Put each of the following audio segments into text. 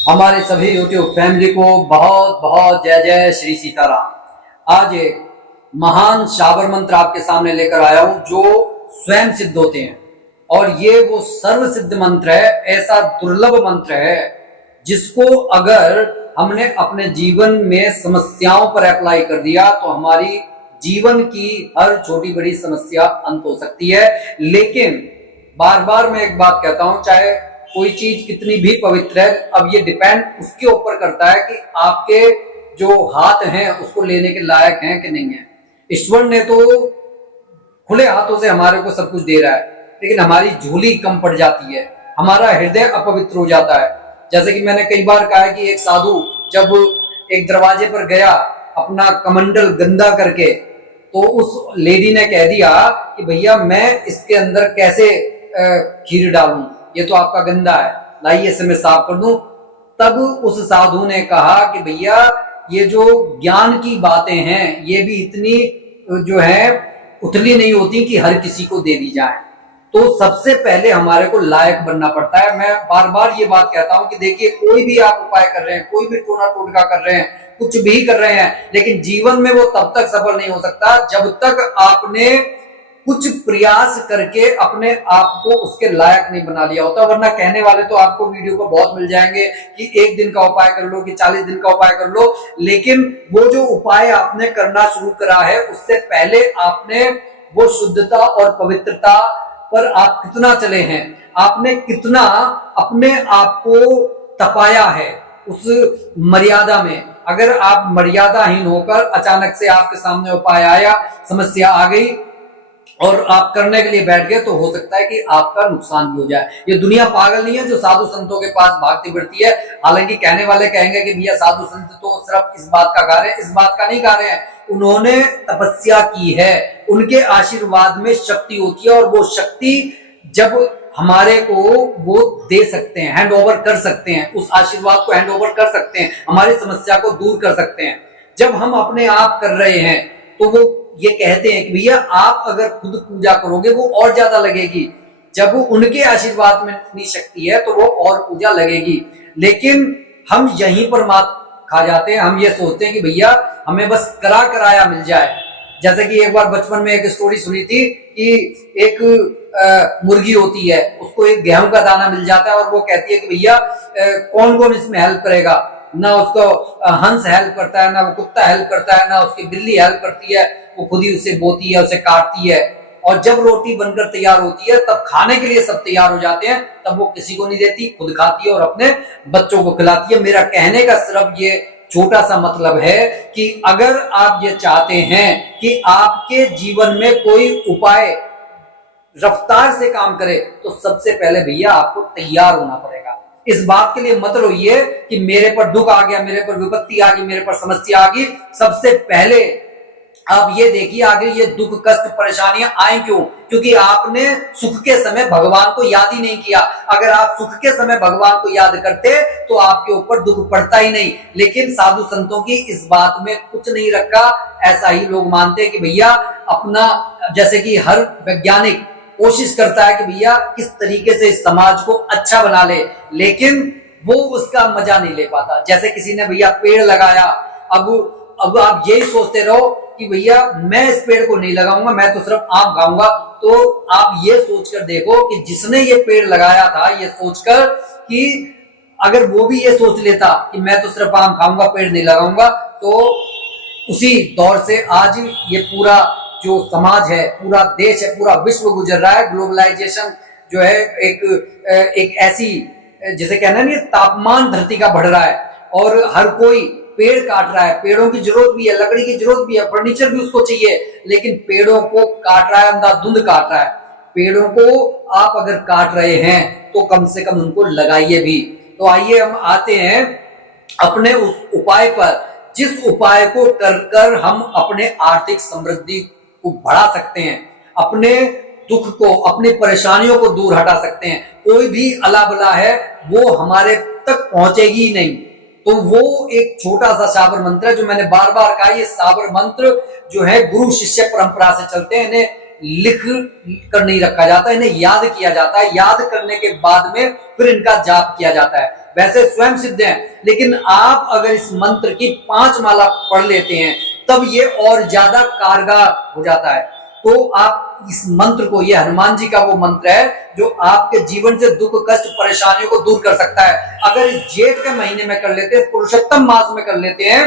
हमारे सभी YouTube family को बहुत बहुत जय जय श्री सीताराम। आज एक महान शाबर मंत्र आपके सामने लेकर आया हूं जो स्वयं सिद्ध होते हैं और ये वो सर्व सिद्ध मंत्र है। ऐसा दुर्लभ मंत्र है जिसको अगर हमने अपने जीवन में समस्याओं पर अप्लाई कर दिया तो हमारी जीवन की हर छोटी बड़ी समस्या अंत हो सकती है। लेकिन बार बार मैं एक बात कहता हूं, चाहे कोई चीज कितनी भी पवित्र है, अब ये डिपेंड उसके ऊपर करता है कि आपके जो हाथ हैं उसको लेने के लायक हैं कि नहीं है। ईश्वर ने तो खुले हाथों से हमारे को सब कुछ दे रहा है, लेकिन हमारी झोली कम पड़ जाती है, हमारा हृदय अपवित्र हो जाता है। जैसे कि मैंने कई बार कहा है कि एक साधु जब एक दरवाजे पर गया अपना कमंडल गंदा करके, तो उस लेडी ने कह दिया कि भैया मैं इसके अंदर कैसे खीर डालूं, ये तो आपका गंदा है, लाइए इसे मैं साफ कर दूं। तब उस साधु ने कहा कि भैया ये जो ज्ञान की बातें हैं ये भी इतनी जो है उथली नहीं होती कि हर किसी को दे दी जाए। तो सबसे पहले हमारे को लायक बनना पड़ता है। मैं बार बार ये बात कहता हूं कि देखिए, कोई भी आप उपाय कर रहे हैं, कोई भी टोना टोटका कर रहे हैं, कुछ भी कर रहे हैं, लेकिन जीवन में वो तब तक सफल नहीं हो सकता जब तक आपने कुछ प्रयास करके अपने आप को उसके लायक नहीं बना लिया होता। वरना कहने वाले तो आपको वीडियो को बहुत मिल जाएंगे कि 1 दिन का उपाय कर लो, कि 40 दिन का उपाय कर लो, लेकिन वो जो उपाय आपने करना शुरू करा है उससे पहले आपने वो शुद्धता और पवित्रता पर आप कितना चले हैं, आपने कितना अपने आप को तपाया है उस मर्यादा में। अगर आप मर्यादाहीन होकर अचानक से आपके सामने उपाय आया, समस्या आ गई और आप करने के लिए बैठ गए, तो हो सकता है कि आपका नुकसान भी हो जाए। ये दुनिया पागल नहीं है जो साधु संतों के पास भागती फिरती है। हालांकि कहने वाले कहेंगे कि भैया साधु संत तो सिर्फ इस बात का गा रहे हैं, इस बात का नहीं गा रहे हैं। उन्होंने तपस्या की है, उनके आशीर्वाद में शक्ति होती है और वो शक्ति जब हमारे को वो दे सकते हैं, हैंड ओवर कर सकते हैं, उस आशीर्वाद को हैंड ओवर कर सकते हैं, हमारी समस्या को दूर कर सकते हैं। जब हम अपने आप कर रहे हैं तो वो ये कहते हैं कि भैया आप अगर खुद पूजा करोगे वो और ज्यादा लगेगी। जब उनके आशीर्वाद में इतनी शक्ति है तो वो और पूजा लगेगी। लेकिन हम यहीं पर मात खा जाते हैं। हम ये सोचते हैं कि भैया हमें बस कराया मिल जाए। जैसे कि एक बार बचपन में एक स्टोरी सुनी थी कि एक मुर्गी होती है, उसको एक गेहूं का दाना मिल जाता है और वो कहती है कि भैया कौन कौन इसमें हेल्प करेगा। ना उसको हंस हेल्प करता है, ना वो कुत्ता हेल्प करता है, ना उसकी बिल्ली हेल्प करती है, वो खुद ही उसे बोती है, उसे काटती है। और जब रोटी बनकर तैयार होती है तब खाने के लिए सब तैयार हो जाते हैं, तब वो किसी को नहीं देती, खुद खाती है और अपने बच्चों को खिलाती है। मेरा कहने का सिर्फ ये छोटा सा मतलब है कि अगर आप ये चाहते हैं कि आपके जीवन में कोई उपाय रफ्तार से काम करे, तो सबसे पहले भैया आपको तैयार होना पड़ेगा। इस बात के लिए मत रोइए कि मेरे पर दुख आ गया, मेरे पर विपत्ति आ गई, मेरे पर समस्या आ गई। सबसे पहले आप ये देखिए आगे ये दुख कष्ट परेशानियां आई क्यों? क्योंकि आपने सुख के समय भगवान को याद ही नहीं किया। अगर आप सुख के समय भगवान को याद करते तो आपके ऊपर दुख पड़ता ही नहीं। लेकिन साधु संतों की इस बात में कुछ नहीं रखा। ऐसा ही लोग मानते हैं कि भैया अपना, जैसे कि हर वैज्ञानिक कोशिश करता है कि भैया किस तरीके से इस समाज को अच्छा बना ले, लेकिन वो उसका मजा नहीं ले पाता। जैसे किसी ने भैया पेड़ लगाया, अब आप यही सोचते रहो कि भैया मैं इस पेड़ को नहीं लगाऊंगा, मैं तो सिर्फ आम खाऊंगा। तो आप ये सोचकर देखो कि जिसने ये पेड़ लगाया था, ये सोचकर कि अगर वो भी ये सोच लेता कि मैं तो सिर्फ आम खाऊंगा, पेड़ नहीं लगाऊंगा, तो उसी दौर से आज ये पूरा जो समाज है, पूरा देश है, पूरा विश्व गुजर रहा है। ग्लोबलाइजेशन जो है एक ऐसी, जिसे कहना नहीं, तापमान धरती का बढ़ रहा है और हर कोई पेड़ काट रहा है। पेड़ों की जरूरत भी है, लकड़ी की जरूरत भी है, फर्नीचर भी उसको चाहिए, लेकिन पेड़ों को काट रहा है, अंधाधुंध काट रहा है। पेड़ों को आप अगर काट रहे हैं तो कम से कम उनको लगाइए भी। तो आइए हम आते हैं अपने उस उपाय पर, जिस उपाय को कर हम अपने आर्थिक समृद्धि को बढ़ा सकते हैं, अपने दुख को, अपनी परेशानियों को दूर हटा सकते हैं। कोई भी अला बला है वो हमारे तक पहुंचेगी ही नहीं। तो वो एक छोटा सा शाबर मंत्र है जो मैंने बार बार कहा। ये शाबर मंत्र जो है गुरु शिष्य परंपरा से चलते हैं, इन्हें लिख कर नहीं रखा जाता, इन्हें याद किया जाता है। याद करने के बाद में फिर इनका जाप किया जाता है। वैसे स्वयं सिद्ध हैं, लेकिन आप अगर इस मंत्र की 5 माला पढ़ लेते हैं तब ये और ज्यादा कारगर हो जाता है। तो आप इस मंत्र को, ये हनुमान जी का वो मंत्र है जो आपके जीवन से दुख कष्ट परेशानियों को दूर कर सकता है। अगर इस जेठ के महीने में कर लेते हैं, पुरुषोत्तम मास में कर लेते हैं,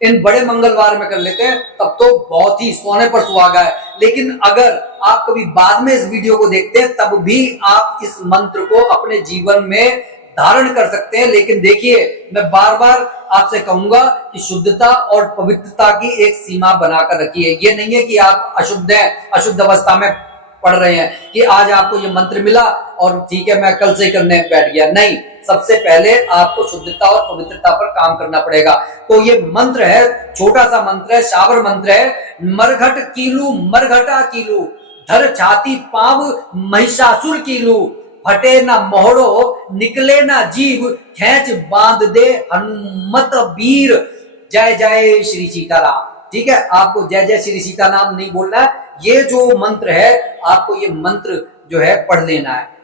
इन बड़े मंगलवार में कर लेते हैं, तब तो बहुत ही सोने पर सुहागा है। लेकिन अगर आप कभी बाद में इस वीडियो को देखते हैं तब भी आप इस मंत्र को अपने जीवन में धारण कर सकते हैं। लेकिन देखिए, मैं बार बार आपसे कहूंगा कि शुद्धता और पवित्रता की एक सीमा बनाकर रखिए। ये नहीं है कि आप अशुद्ध हैं, अशुद्ध अवस्था में पढ़ रहे हैं कि आज आपको ये मंत्र मिला और ठीक है मैं कल से करने बैठ गया। नहीं, सबसे पहले आपको शुद्धता और पवित्रता पर काम करना पड़ेगा। तो ये मंत्र है, छोटा सा मंत्र है, शाबर मंत्र है। मरघट कीलू मरघटा कीलू, धर छाती पाव महिषासुर कीलू, फटे ना मोहड़ो निकले ना जीव, खेच बांध दे हनुमत वीर, जय जय श्री सीताराम। ठीक है, आपको जय जय श्री सीताराम नहीं बोलना है, ये जो मंत्र है आपको ये मंत्र जो है पढ़ लेना है।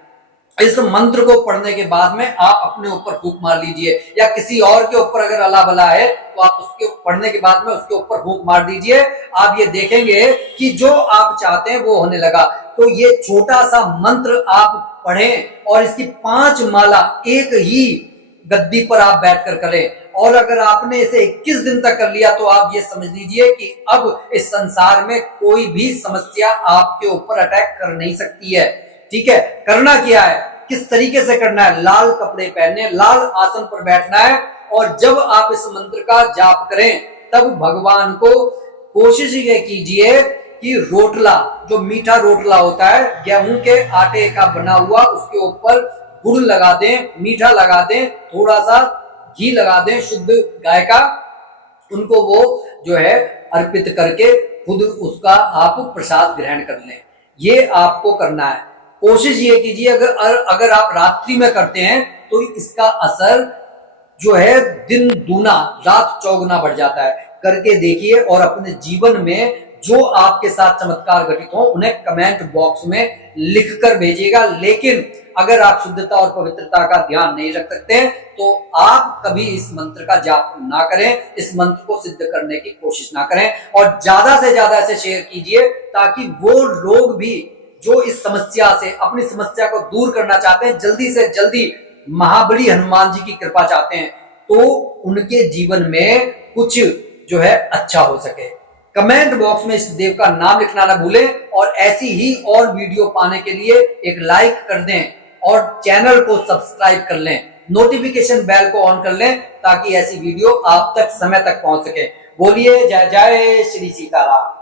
इस मंत्र को पढ़ने के बाद में आप अपने ऊपर फूंक मार लीजिए, या किसी और के ऊपर अगर अला बला है तो आप उसके पढ़ने के बाद में उसके ऊपर फूंक मार दीजिए। आप ये देखेंगे कि जो आप चाहते हैं वो होने लगा। तो ये छोटा सा मंत्र आप पढ़ें और इसकी 5 माला एक ही गद्दी पर आप बैठकर करें। और अगर आपने इसे 21 दिन तक कर लिया तो आप ये समझ लीजिए कि अब इस संसार में कोई भी समस्या आपके ऊपर अटैक कर नहीं सकती है। ठीक है, करना क्या है, किस तरीके से करना है, लाल कपड़े पहनने, लाल आसन पर बैठना है। और जब आप इस मंत्र का जाप करें तब भगवान को कोशिश ये कीजिए कि रोटला, जो मीठा रोटला होता है गेहूं के आटे का बना हुआ, उसके ऊपर गुड़ लगा दें, मीठा लगा दें, थोड़ा सा घी लगा दें शुद्ध गाय का, उनको वो जो है अर्पित करके खुद उसका आप प्रसाद ग्रहण कर लें। ये आपको करना है। कोशिश ये कीजिए अगर आप रात्रि में करते हैं तो इसका असर जो है दिन दूना रात चौगुना बढ़ जाता है। करके देखिए और अपने जीवन में जो आपके साथ चमत्कार घटित हो उन्हें कमेंट बॉक्स में लिखकर भेजिएगा। लेकिन अगर आप शुद्धता और पवित्रता का ध्यान नहीं रख सकते हैं तो आप कभी इस मंत्र का जाप ना करें, इस मंत्र को सिद्ध करने की कोशिश ना करें। और ज्यादा से ज्यादा ऐसे शेयर कीजिए ताकि वो लोग भी जो इस समस्या से, अपनी समस्या को दूर करना चाहते हैं, जल्दी से जल्दी महाबली हनुमान जी की कृपा चाहते हैं, तो उनके जीवन में कुछ जो है अच्छा हो सके। कमेंट बॉक्स में इस देव का नाम लिखना ना भूलें। और ऐसी ही और वीडियो पाने के लिए एक लाइक कर दें और चैनल को सब्सक्राइब कर लें, नोटिफिकेशन बेल को ऑन कर लें ताकि ऐसी वीडियो आप तक समय तक पहुंच सके। बोलिए जय जय श्री सीताराम।